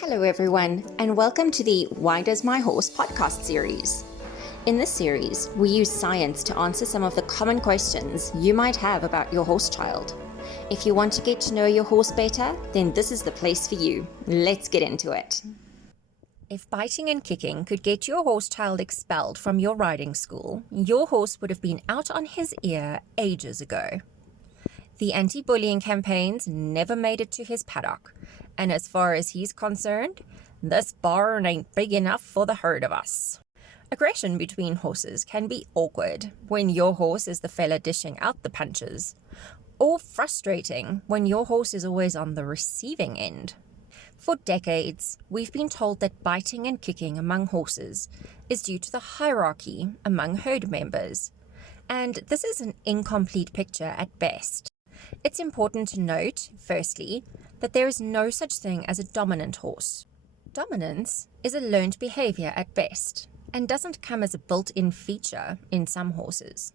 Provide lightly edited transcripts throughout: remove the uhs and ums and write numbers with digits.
Hello everyone, and welcome to the Why Does My Horse podcast series. In this series, we use science to answer some of the common questions you might have about your horse child. If you want to get to know your horse better, then this is the place for you. Let's get into it. If biting and kicking could get your horse child expelled from your riding school, your horse would have been out on his ear ages ago. The anti-bullying campaigns never made it to his paddock, and as far as he's concerned, this barn ain't big enough for the herd of us. Aggression between horses can be awkward when your horse is the fella dishing out the punches, or frustrating when your horse is always on the receiving end. For decades, we've been told that biting and kicking among horses is due to the hierarchy among herd members, and this is an incomplete picture at best. It's important to note, firstly, that there is no such thing as a dominant horse. Dominance is a learned behaviour at best, and doesn't come as a built-in feature in some horses.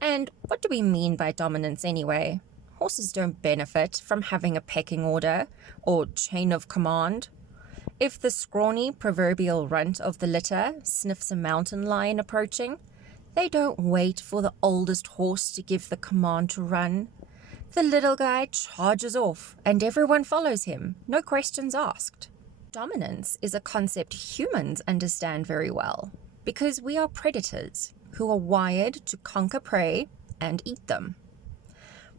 And what do we mean by dominance anyway? Horses don't benefit from having a pecking order or chain of command. If the scrawny proverbial runt of the litter sniffs a mountain lion approaching, they don't wait for the oldest horse to give the command to run. The little guy charges off and everyone follows him, no questions asked. Dominance is a concept humans understand very well because we are predators who are wired to conquer prey and eat them.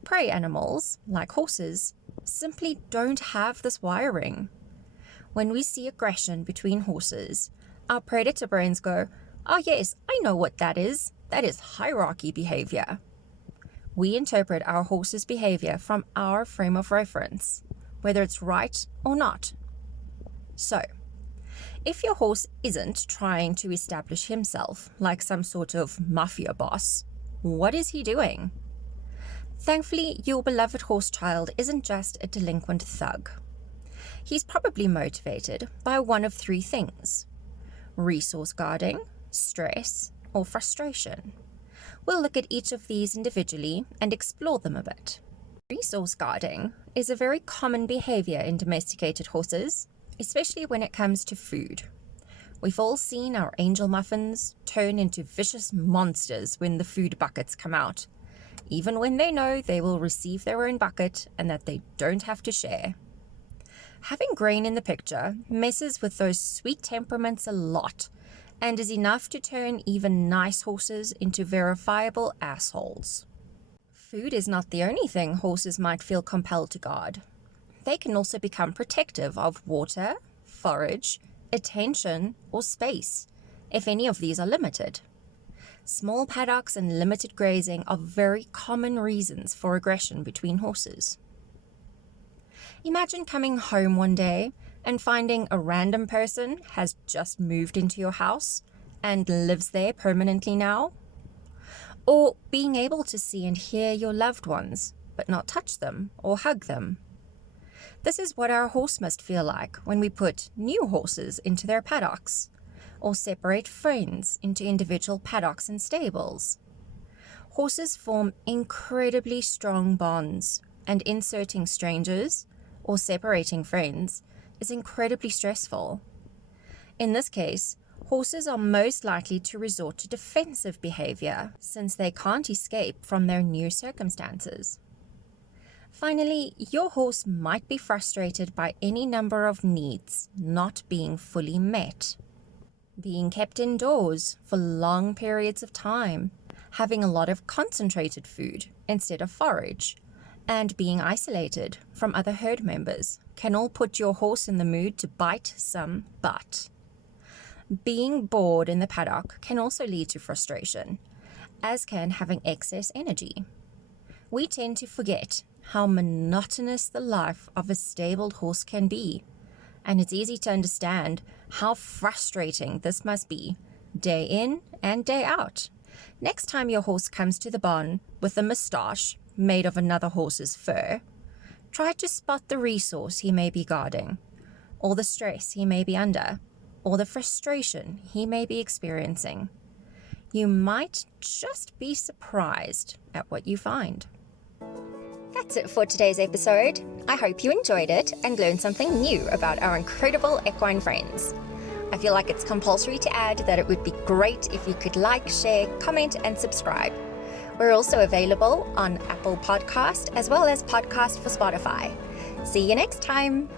Prey animals, like horses, simply don't have this wiring. When we see aggression between horses, our predator brains go, "Oh yes, I know what that is. That is hierarchy behavior." We interpret our horse's behavior from our frame of reference, whether it's right or not. So, if your horse isn't trying to establish himself like some sort of mafia boss, what is he doing? Thankfully, your beloved horse child isn't just a delinquent thug. He's probably motivated by one of three things: resource guarding, stress, or frustration. We'll look at each of these individually and explore them a bit. Resource guarding is a very common behavior in domesticated horses, especially when it comes to food. We've all seen our angel muffins turn into vicious monsters when the food buckets come out, even when they know they will receive their own bucket and that they don't have to share. Having grain in the picture messes with those sweet temperaments a lot, and is enough to turn even nice horses into verifiable assholes. Food is not the only thing horses might feel compelled to guard. They can also become protective of water, forage, attention, or space, if any of these are limited. Small paddocks and limited grazing are very common reasons for aggression between horses. Imagine coming home one day and finding a random person has just moved into your house and lives there permanently now. Or being able to see and hear your loved ones, but not touch them or hug them. This is what our horse must feel like when we put new horses into their paddocks, or separate friends into individual paddocks and stables. Horses form incredibly strong bonds, and inserting strangers or separating friends is incredibly stressful. In this case, horses are most likely to resort to defensive behavior since they can't escape from their new circumstances. Finally, your horse might be frustrated by any number of needs not being fully met. Being kept indoors for long periods of time, having a lot of concentrated food instead of forage, and being isolated from other herd members can all put your horse in the mood to bite some butt. Being bored in the paddock can also lead to frustration, as can having excess energy. We tend to forget how monotonous the life of a stabled horse can be, and it's easy to understand how frustrating this must be, day in and day out. Next time your horse comes to the barn with a moustache made of another horse's fur, try to spot the resource he may be guarding, or the stress he may be under, or the frustration he may be experiencing. You might just be surprised at what you find. That's it for today's episode. I hope you enjoyed it and learned something new about our incredible equine friends. I feel like it's compulsory to add that it would be great if you could like, share, comment, and subscribe. We're also available on Apple Podcast as well as Podcast for Spotify. See you next time.